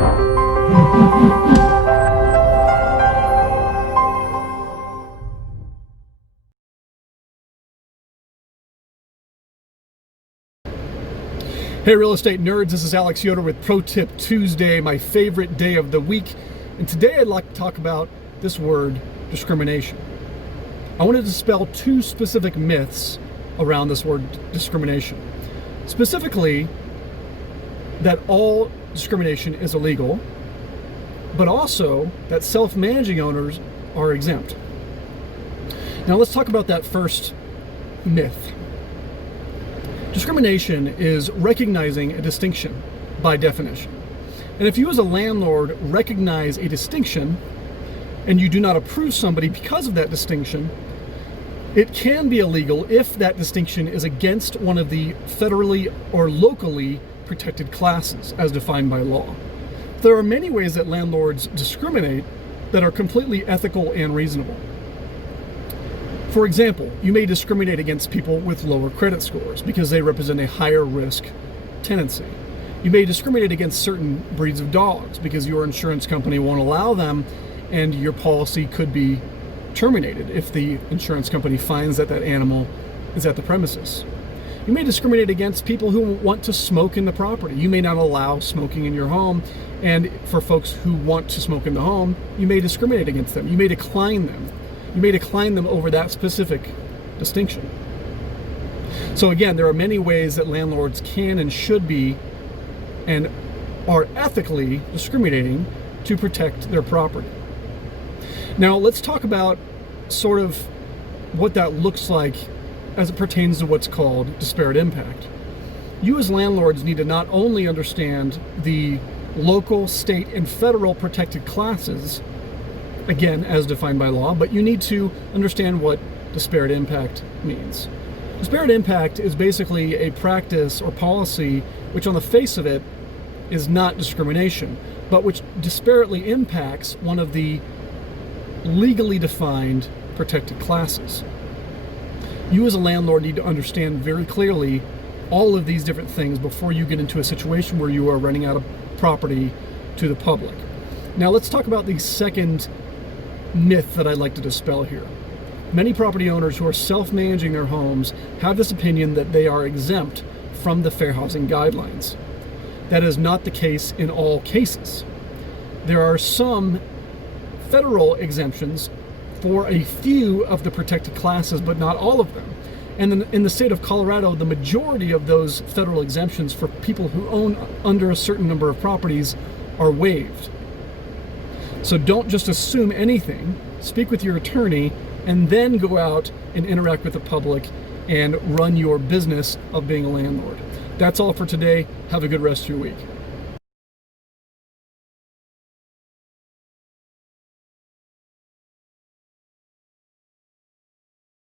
Hey real estate nerds, this is Alex Yoder with Pro Tip Tuesday, my favorite day of the week. And today I'd like to talk about this word, discrimination. I wanted to dispel two specific myths around this word discrimination. Specifically, that all discrimination is illegal, but also that self-managing owners are exempt. Now let's talk about that first myth. Discrimination is recognizing a distinction by definition. And if you as a landlord recognize a distinction and you do not approve somebody because of that distinction, it can be illegal if that distinction is against one of the federally or locally protected classes as defined by law. There are many ways that landlords discriminate that are completely ethical and reasonable. For example, you may discriminate against people with lower credit scores because they represent a higher risk tenancy. You may discriminate against certain breeds of dogs because your insurance company won't allow them, and your policy could be terminated if the insurance company finds that that animal is at the premises. You may discriminate against people who want to smoke in the property. You may not allow smoking in your home, and for folks who want to smoke in the home, you may discriminate against them. You may decline them. You may decline them over that specific distinction. So again, there are many ways that landlords can and should be and are ethically discriminating to protect their property. Now let's talk about sort of what that looks like as it pertains to what's called disparate impact. You as landlords need to not only understand the local, state, and federal protected classes, again, as defined by law, but you need to understand what disparate impact means. Disparate impact is basically a practice or policy which on the face of it is not discrimination, but which disparately impacts one of the legally defined protected classes. You as a landlord need to understand very clearly all of these different things before you get into a situation where you are renting out a property to the public. Now let's talk about the second myth that I'd like to dispel here. Many property owners who are self-managing their homes have this opinion that they are exempt from the fair housing guidelines. That is not the case in all cases. There are some federal exemptions for a few of the protected classes, but not all of them. And then in the state of Colorado, the majority of those federal exemptions for people who own under a certain number of properties are waived. So don't just assume anything, speak with your attorney, and then go out and interact with the public and run your business of being a landlord. That's all for today. Have a good rest of your week.